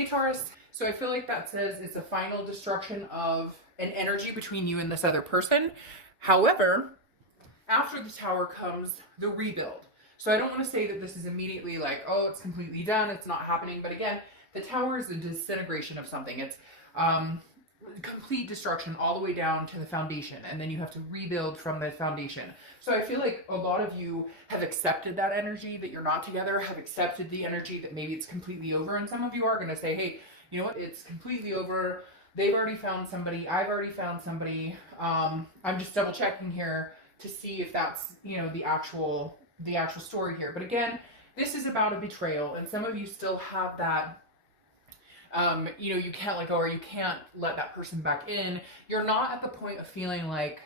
Hey Taurus. So I feel like that says it's a final destruction of an energy between you and this other person. However, after the tower comes the rebuild. So I don't want to say that this is immediately like, oh, it's completely done, it's not happening. But again, the tower is a disintegration of something. It's complete destruction all the way down to the foundation, and then you have to rebuild from the foundation. So I feel like a lot of you have accepted that energy that you're not together, have accepted the energy that maybe it's completely over, and some of you are going to say, hey, you know what, it's completely over. They've already found somebody, I've already found somebody. I'm just double checking here to see if that's, you know, the actual story here. But again, this is about a betrayal, and some of you still have that you know, you can't let go, or you can't let that person back in. You're not at the point of feeling like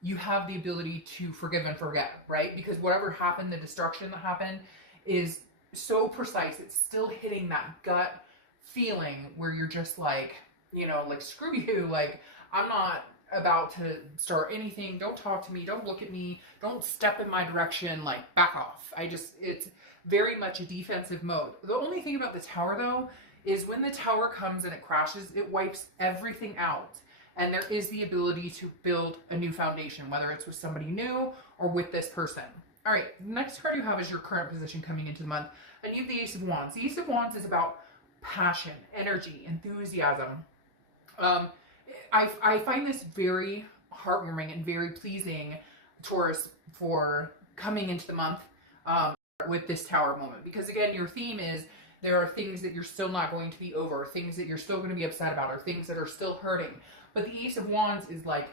you have the ability to forgive and forget, right? Because whatever happened, the destruction that happened is so precise. It's still hitting that gut feeling where you're just like, you know, like, screw you, like, I'm not about to start anything. Don't talk to me. Don't look at me. Don't step in my direction. Like, back off. It's very much a defensive mode. The only thing about the tower, though, is when the tower comes and it crashes, it wipes everything out. And there is the ability to build a new foundation, whether it's with somebody new or with this person. All right, the next card you have is your current position coming into the month. And you have the Ace of Wands. The Ace of Wands is about passion, energy, enthusiasm. I find this very heartwarming and very pleasing, Taurus, for coming into the month with this tower moment. Because again, your theme is there are things that you're still not going to be over, things that you're still going to be upset about, or things that are still hurting. But the Ace of Wands is like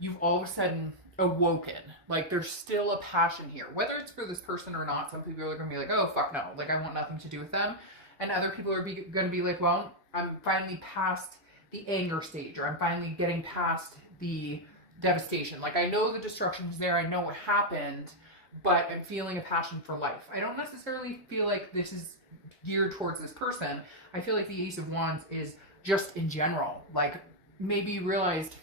you've all of a sudden awoken. Like, there's still a passion here. Whether it's for this person or not, some people are going to be like, oh, fuck no. Like, I want nothing to do with them. And other people are going to be like, well, I'm finally past the anger stage, or I'm finally getting past the devastation. Like, I know the destruction is there, I know what happened, but I'm feeling a passion for life. I don't necessarily feel like this is geared towards this person. I feel like the Ace of Wands is just in general. Like, maybe you realized,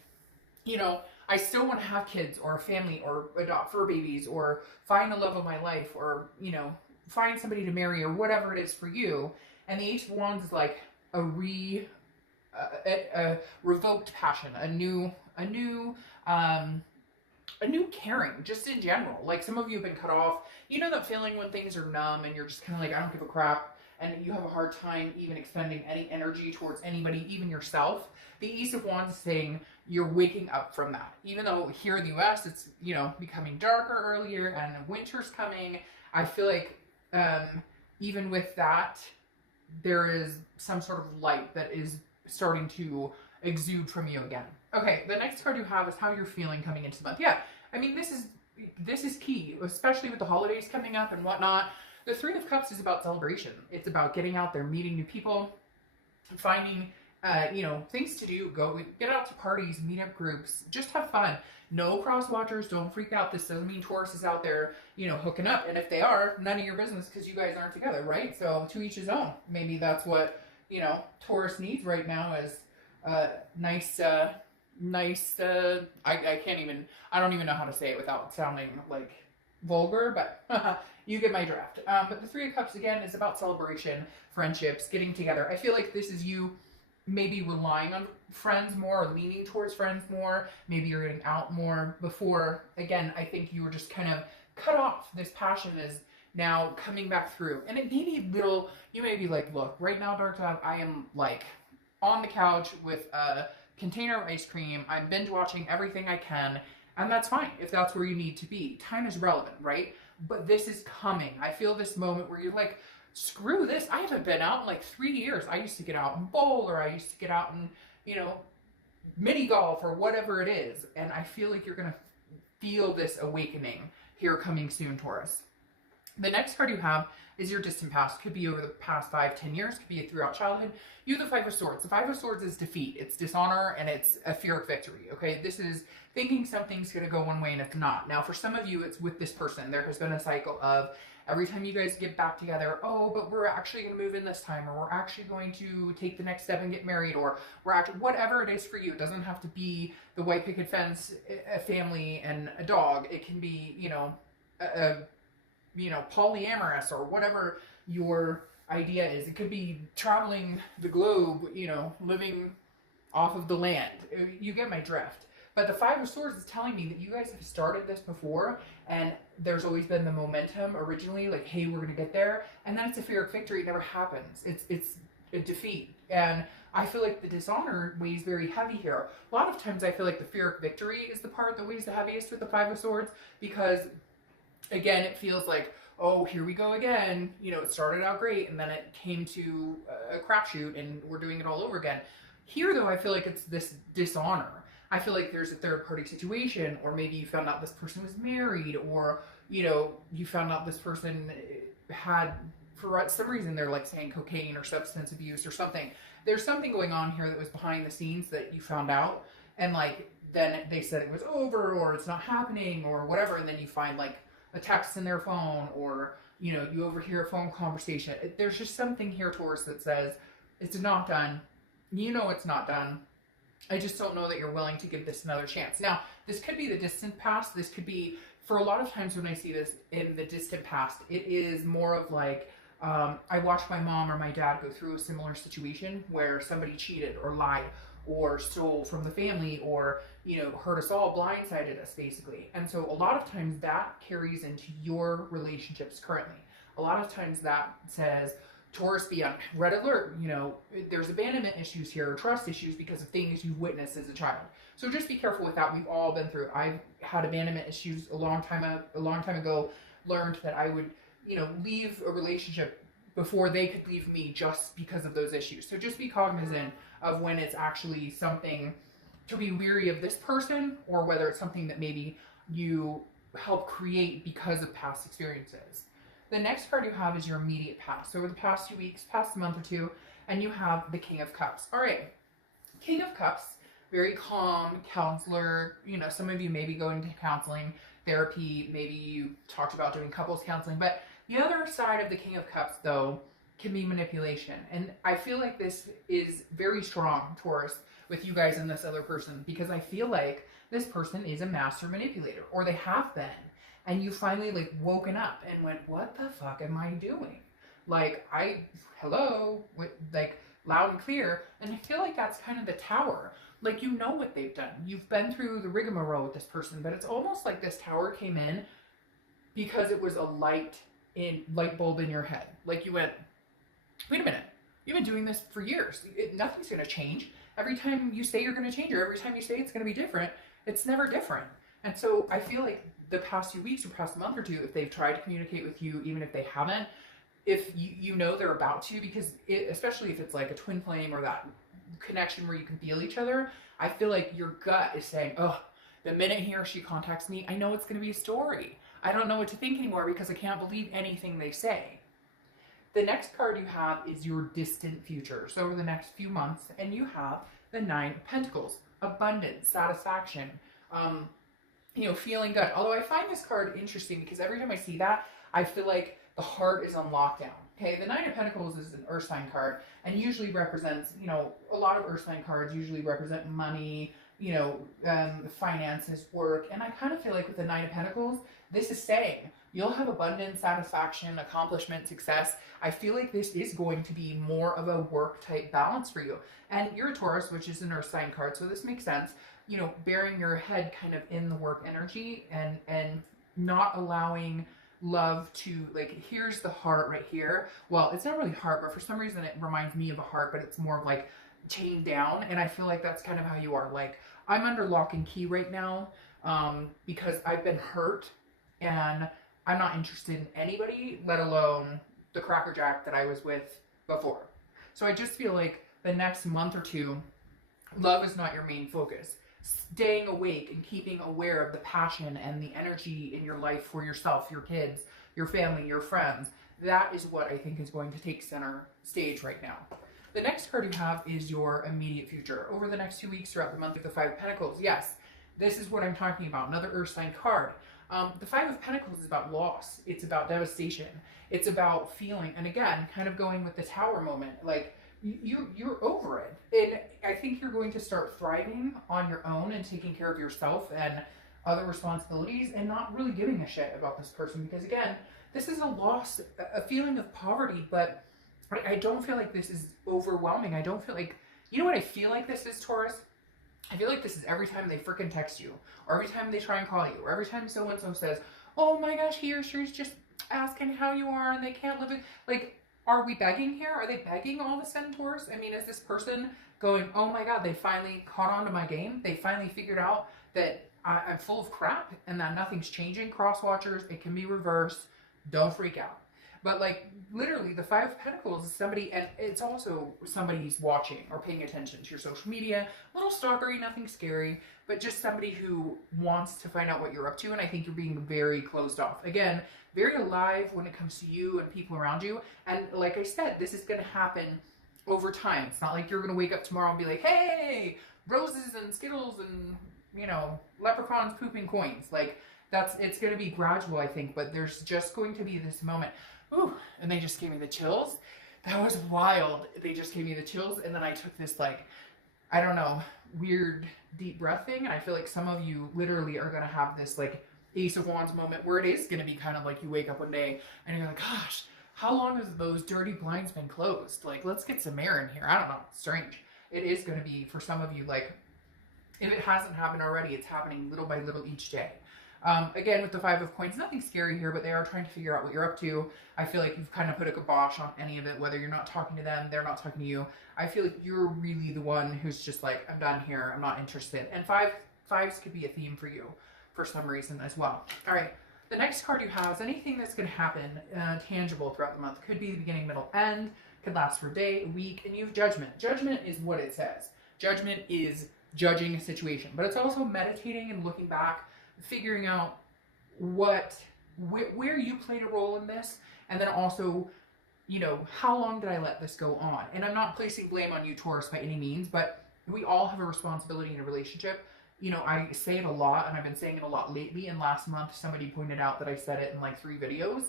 you know, I still want to have kids or a family or adopt fur babies or find the love of my life, or, you know, find somebody to marry, or whatever it is for you. And the Ace of Wands is like a revoked passion, a new caring, just in general. Like, some of you have been cut off. You know that feeling when things are numb and you're just kind of like, I don't give a crap, and you have a hard time even expending any energy towards anybody, even yourself. The Ace of Wands is saying you're waking up from that. Even though here in the US it's, you know, becoming darker earlier and winter's coming, I feel like even with that, there is some sort of light that is starting to exude from you again. Okay, the next card you have is how you're feeling coming into the month. Yeah, I mean, this is key, especially with the holidays coming up and whatnot. The Three of Cups is about celebration. It's about getting out there, meeting new people, finding you know, things to do. Go get out to parties, meet up groups, just have fun. No cross watchers, don't freak out. This doesn't mean Taurus is out there, you know, hooking up. And if they are, none of your business, because you guys aren't together, right? So to each his own. Maybe that's what, you know, Taurus needs right now, is nice, I don't even know how to say it without sounding like vulgar, but you get my draft. But the Three of Cups, again, is about celebration, friendships, getting together. I feel like this is you maybe relying on friends more, or leaning towards friends more. Maybe you're getting out more. Before, again, I think you were just kind of cut off. This passion is now coming back through. And it may be little, you may be like, look, right now, Dark Cloud, I am like on the couch with a container of ice cream. I'm binge watching everything I can. And that's fine if that's where you need to be. Time is relevant, right? But this is coming. I feel this moment where you're like, screw this. I haven't been out in like 3 years. I used to get out and bowl, or I used to get out and, you know, mini golf, or whatever it is. And I feel like you're going to feel this awakening here coming soon, Taurus. The next card you have is your distant past. Could be over the past 5-10 years. Could be throughout childhood. You have the Five of Swords. The Five of Swords is defeat. It's dishonor, and it's a fear of victory. Okay, this is thinking something's going to go one way and it's not. Now, for some of you, it's with this person. There has been a cycle of every time you guys get back together, oh, but we're actually going to move in this time, or we're actually going to take the next step and get married, or we're actually, whatever it is for you. It doesn't have to be the white picket fence, a family, and a dog. It can be, you know, polyamorous, or whatever your idea is. It could be traveling the globe, you know, living off of the land. You get my drift. But the Five of Swords is telling me that you guys have started this before, and there's always been the momentum originally, like, hey, we're going to get there. And then it's a Pyrrhic victory. It never happens. It's a defeat. And I feel like the dishonor weighs very heavy here. A lot of times I feel like the Pyrrhic victory is the part that weighs the heaviest with the Five of Swords, because, again, it feels like, oh, here we go again. You know, it started out great, and then it came to a crapshoot, and we're doing it all over again. Here, though, I feel like it's this dishonor. I feel like there's a third-party situation, or maybe you found out this person was married, or, you know, you found out this person had, for some reason, they're like saying cocaine or substance abuse or something. There's something going on here that was behind the scenes that you found out, and, like, then they said it was over, or it's not happening, or whatever, and then you find, like, a text in their phone, or, you know, you overhear a phone conversation. There's just something here, Taurus, that says it's not done. You know it's not done. I just don't know that you're willing to give this another chance. Now, this could be the distant past. This could be, for a lot of times when I see this in the distant past, it is more of like, I watched my mom or my dad go through a similar situation where somebody cheated or lied or stole from the family, or, you know, hurt us all, blindsided us, basically. And so a lot of times that carries into your relationships currently. A lot of times that says, Taurus, be on red alert. You know, there's abandonment issues here, or trust issues, because of things you've witnessed as a child. So just be careful with that. We've all been through it. I've had abandonment issues a long time ago. Learned that I would, you know, leave a relationship before they could leave me just because of those issues. So just be cognizant of when it's actually something to be weary of this person, or whether it's something that maybe you help create because of past experiences. The next card you have is your immediate past. So over the past 2 weeks, past month or two, and you have the King of Cups. All right, King of Cups, very calm, counselor. You know, some of you may be going to counseling, therapy. Maybe you talked about doing couples counseling. But the other side of the King of Cups, though, can be manipulation. And I feel like this is very strong, Taurus, with you guys and this other person, because I feel like this person is a master manipulator, or they have been. And you finally, like, woken up and went, what the fuck am I doing? Like, hello, like, loud and clear. And I feel like that's kind of the Tower. Like, you know what they've done. You've been through the rigmarole with this person, but it's almost like this Tower came in because it was a light bulb in your head. Like, you went, wait a minute, you've been doing this for years. Nothing's going to change. Every time you say you're going to change, or every time you say it's going to be different, it's never different. And so I feel like the past few weeks or past month or two, if they've tried to communicate with you, even if they haven't, if you know they're about to, because especially if it's like a twin flame or that connection where you can feel each other, I feel like your gut is saying, oh, the minute he or she contacts me, I know it's going to be a story. I don't know what to think anymore because I can't believe anything they say. The next card you have is your distant future. So over the next few months, and you have the Nine of Pentacles, abundance, satisfaction, you know, feeling good. Although I find this card interesting because every time I see that, I feel like the heart is on lockdown. Okay, the Nine of Pentacles is an earth sign card and usually represents, you know, a lot of earth sign cards usually represent money, you know, finances, work. And I kind of feel like with the Nine of Pentacles, this is saying you'll have abundance, satisfaction, accomplishment, success. I feel like this is going to be more of a work type balance for you. And you're a Taurus, which is an earth sign card, so this makes sense. You know, bearing your head kind of in the work energy and not allowing love to, like, here's the heart right here. Well, it's not really heart, but for some reason it reminds me of a heart, but it's more of like chained down. And I feel like that's kind of how you are. Like, I'm under lock and key right now because I've been hurt and I'm not interested in anybody, let alone the crackerjack that I was with before. So I just feel like the next month or two, love is not your main focus. Staying awake and keeping aware of the passion and the energy in your life for yourself, your kids, your family, your friends. That is what I think is going to take center stage right now. The next card you have is your immediate future. Over the next 2 weeks throughout the month of the Five of Pentacles. Yes, this is what I'm talking about. Another earth sign card. The Five of Pentacles is about loss. It's about devastation. It's about feeling, and again, kind of going with the Tower moment, like, you're over it. And I think you're going to start thriving on your own and taking care of yourself and other responsibilities and not really giving a shit about this person. Because again, this is a loss, a feeling of poverty, but I don't feel like this is overwhelming. I don't feel like, you know what I feel like this is, Taurus? I feel like this is every time they freaking text you, or every time they try and call you, or every time so-and-so says, oh my gosh, he or she's just asking how you are and they can't live it. Like, are we begging here? Are they begging all of a sudden, Taurus? I mean, is this person going, oh my God, they finally caught on to my game. They finally figured out that I'm full of crap and that nothing's changing. Cross watchers, it can be reversed. Don't freak out. But like literally the Five of Pentacles is somebody, and it's also somebody who's watching or paying attention to your social media. A little stalkery, nothing scary, but just somebody who wants to find out what you're up to. And I think you're being very closed off. Again, very alive when it comes to you and people around you. And like I said, this is going to happen over time. It's not like you're going to wake up tomorrow and be like, hey, roses and Skittles and, you know, leprechauns pooping coins. Like it's going to be gradual, I think, but there's just going to be this moment. Ooh, and they just gave me the chills. That was wild. They just gave me the chills. And then I took this, like, I don't know, weird deep breath thing. And I feel like some of you literally are going to have this, like, Ace of Wands moment where it is going to be kind of like you wake up one day and you're like, gosh, how long has those dirty blinds been closed? Like, let's get some air in here. I don't know. It's strange. It is going to be, for some of you, like, if it hasn't happened already, it's happening little by little each day. Again, with the Five of Coins, nothing scary here, but they are trying to figure out what you're up to. I feel like you've kind of put a kibosh on any of it, whether you're not talking to them, they're not talking to you. I feel like you're really the one who's just like, I'm done here, I'm not interested. And fives could be a theme for you for some reason as well. All right, the next card you have is anything that's going to happen tangible throughout the month. Could be the beginning, middle, end, could last for a day, a week, and you have Judgment. Judgment is what it says. Judgment is judging a situation, but it's also meditating and looking back, figuring out where you played a role in this, and then also, you know, how long did I let this go on? And I'm not placing blame on you, Taurus, by any means, but we all have a responsibility in a relationship. You know, I say it a lot, and I've been saying it a lot lately, and last month somebody pointed out that I said it in like 3 videos,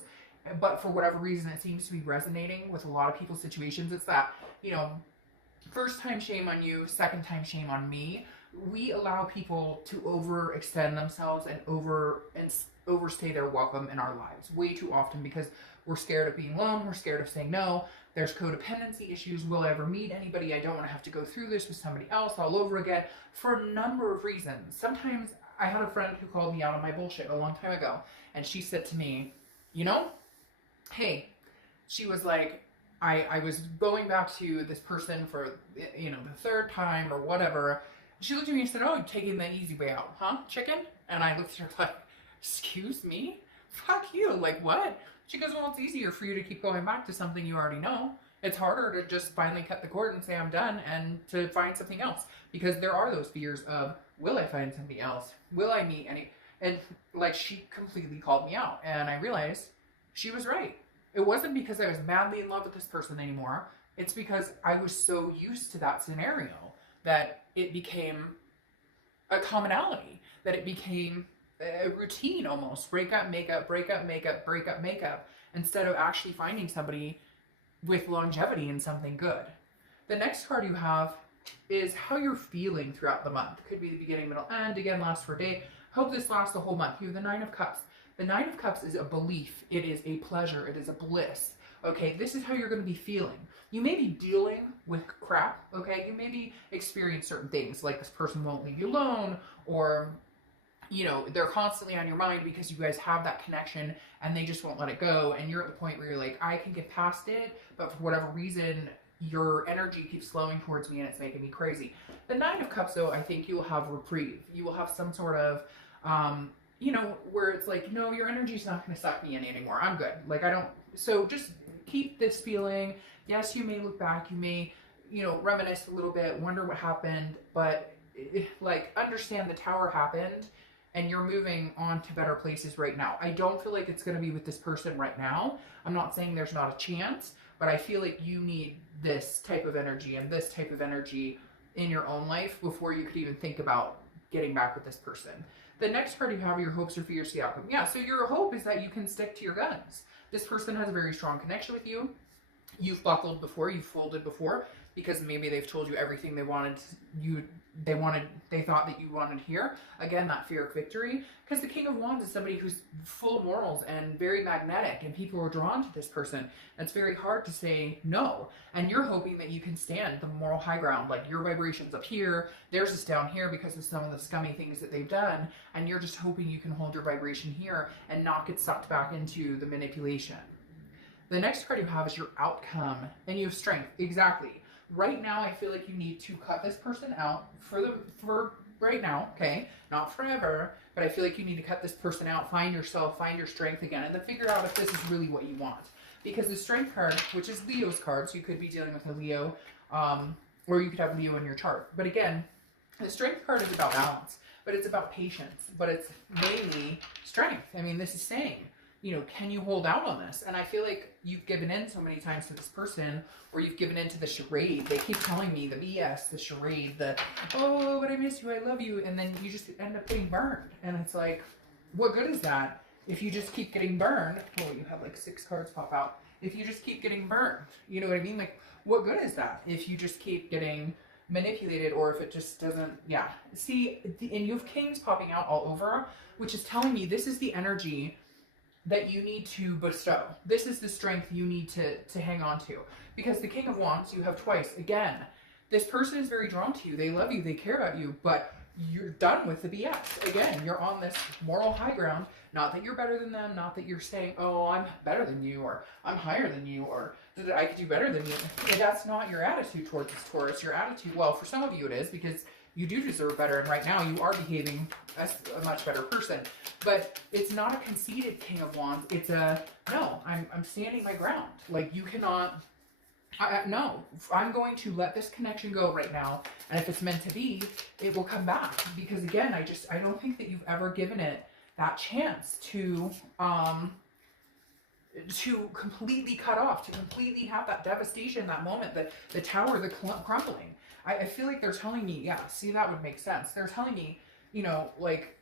but for whatever reason it seems to be resonating with a lot of people's situations. It's that, you know, first time shame on you, second time shame on me. We allow people to overextend themselves and overstay their welcome in our lives way too often because we're scared of being alone. We're scared of saying no. There's codependency issues. Will I ever meet anybody? I don't want to have to go through this with somebody else all over again for a number of reasons. Sometimes I had a friend who called me out on my bullshit a long time ago, and she said to me, you know, hey, she was like, I was going back to this person for, you know, the 3rd time or whatever. She looked at me and said, oh, you're taking the easy way out, huh, chicken? And I looked at her like, excuse me? Fuck you, like what? She goes, well, it's easier for you to keep going back to something you already know. It's harder to just finally cut the cord and say I'm done and to find something else. Because there are those fears of, will I find something else? Will I meet any? And like she completely called me out. And I realized she was right. It wasn't because I was madly in love with this person anymore. It's because I was so used to that scenario that it became a commonality, that it became a routine almost. Break up, make up, break up, make up, break up, make up, instead of actually finding somebody with longevity and something good. The next card you have is how you're feeling throughout the month. Could be the beginning, middle, end. Again, last for a day. Hope this lasts the whole month. You have the Nine of Cups. The Nine of Cups is a belief. It is a pleasure. It is a bliss. Okay, this is how you're going to be feeling. You may be dealing with crap, okay? You maybe experience certain things, like this person won't leave you alone, or, you know, they're constantly on your mind because you guys have that connection and they just won't let it go. And you're at the point where you're like, I can get past it, but for whatever reason, your energy keeps flowing towards me and it's making me crazy. The Nine of Cups, though, I think you will have reprieve. You will have some sort of, you know, where it's like, no, your energy's not going to suck me in anymore. I'm good. Like, I don't, so just keep this feeling. Yes, you may look back, you may, you know, reminisce a little bit, wonder what happened, but like understand the Tower happened and you're moving on to better places right now. I don't feel like it's going to be with this person right now. I'm not saying there's not a chance, but I feel like you need this type of energy and this type of energy in your own life before you could even think about getting back with this person. The next card you have are your hopes or fears, the outcome. Yeah, so your hope is that you can stick to your guns. This person has a very strong connection with you. you've buckled before, you've folded before, because maybe they've told you everything they thought that you wanted to hear. Again, that fear of victory, because the King of Wands is somebody who's full of morals and very magnetic, and people are drawn to this person. It's very hard to say no, and you're hoping that you can stand the moral high ground. Like, your vibration's up here, theirs is down here because of some of the scummy things that they've done, and you're just hoping you can hold your vibration here and not get sucked back into the manipulation. The next card you have is your outcome, and you have strength. Exactly. Right now, I feel like you need to cut this person out for right now, okay? Not forever, but I feel like you need to cut this person out, find yourself, find your strength again, and then figure out if this is really what you want. Because the strength card, which is Leo's card, so you could be dealing with a Leo, or you could have Leo in your chart. But again, the strength card is about balance, but it's about patience, but it's mainly strength. I mean, this is saying, you know, can you hold out on this? And I feel like you've given in so many times to this person, or you've given in to the charade. They keep telling me the BS, the charade, the, oh, but I miss you, I love you. And then you just end up getting burned. And it's like, what good is that if you just keep getting burned? Oh, you have like 6 cards pop out. If you just keep getting burned, you know what I mean? Like, what good is that if you just keep getting manipulated, or if it just doesn't, yeah. See, and you have kings popping out all over, which is telling me this is the energy that you need to bestow. This is the strength you need to hang on to. Because the King of Wands, you have twice. Again, this person is very drawn to you. They love you. They care about you. But you're done with the BS. Again, you're on this moral high ground. Not that you're better than them. Not that you're saying, oh, I'm better than you, or I'm higher than you, or I could do better than you. That's not your attitude towards this Taurus. Your attitude, well, for some of you it is, because you do deserve better, and right now you are behaving as a much better person. But it's not a conceited King of Wands. It's a, no, I'm standing my ground. Like, you cannot, no, I'm going to let this connection go right now. And if it's meant to be, it will come back. Because again, I don't think that you've ever given it that chance to completely cut off, to completely have that devastation, that moment, the tower, the crumbling. I feel like they're telling me, yeah, see, that would make sense. They're telling me, you know, like,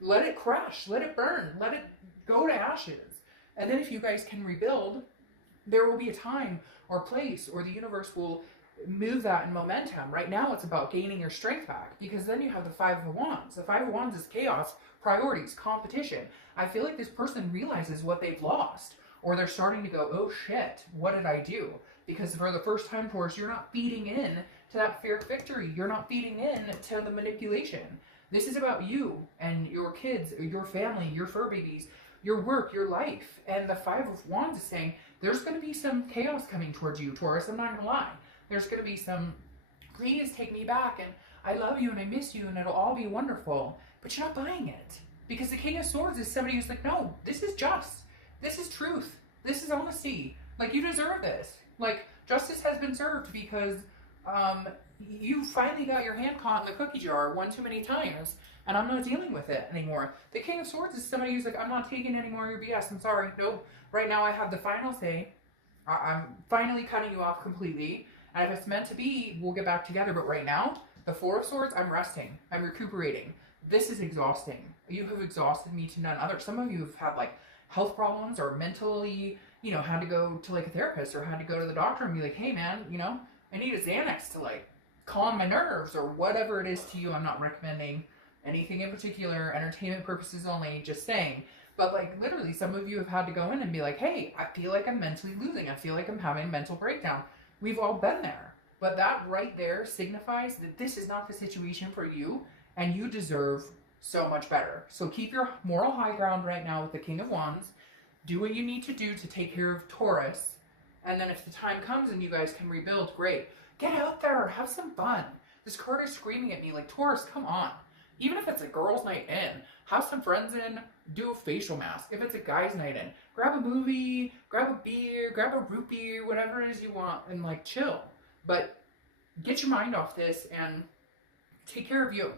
let it crash, let it burn, let it go to ashes. And then if you guys can rebuild, there will be a time or place, or the universe will move that in momentum. Right now, it's about gaining your strength back, because then you have the 5 of Wands. The 5 of Wands is chaos, priorities, competition. I feel like this person realizes what they've lost, or they're starting to go, oh shit, what did I do? Because for the first time, Taurus, you're not feeding in to that fear of victory. You're not feeding in to the manipulation. This is about you and your kids, your family, your fur babies, your work, your life. And the 5 of Wands is saying, there's going to be some chaos coming towards you, Taurus. I'm not going to lie. There's going to be some, please take me back, and I love you and I miss you and it'll all be wonderful. But you're not buying it. Because the King of Swords is somebody who's like, no, this is just. This is truth. This is honesty. Like, you deserve this. Like, justice has been served because you finally got your hand caught in the cookie jar one too many times, and I'm not dealing with it anymore. The King of Swords is somebody who's like, I'm not taking any more of your BS. I'm sorry. Nope. Right now I have the final say. I'm finally cutting you off completely. And if it's meant to be, we'll get back together. But right now, the 4 of Swords, I'm resting. I'm recuperating. This is exhausting. You have exhausted me to none other. Some of you have had, like, health problems, or mentally, you know, had to go to, like, a therapist, or had to go to the doctor and be like, hey, man, you know, I need a Xanax to, like, calm my nerves, or whatever it is to you. I'm not recommending anything in particular, entertainment purposes only, just saying. But, like, literally, some of you have had to go in and be like, hey, I feel like I'm mentally losing. I feel like I'm having a mental breakdown. We've all been there. But that right there signifies that this is not the situation for you, and you deserve so much better. So keep your moral high ground right now with the King of Wands. Do what you need to do to take care of Taurus. And then if the time comes and you guys can rebuild, great. Get out there. Have some fun. This card is screaming at me like, Taurus, come on. Even if it's a girls' night in, have some friends in, do a facial mask. If it's a guy's night in, grab a movie, grab a beer, grab a root beer, whatever it is you want, and, like, chill. But get your mind off this and take care of you.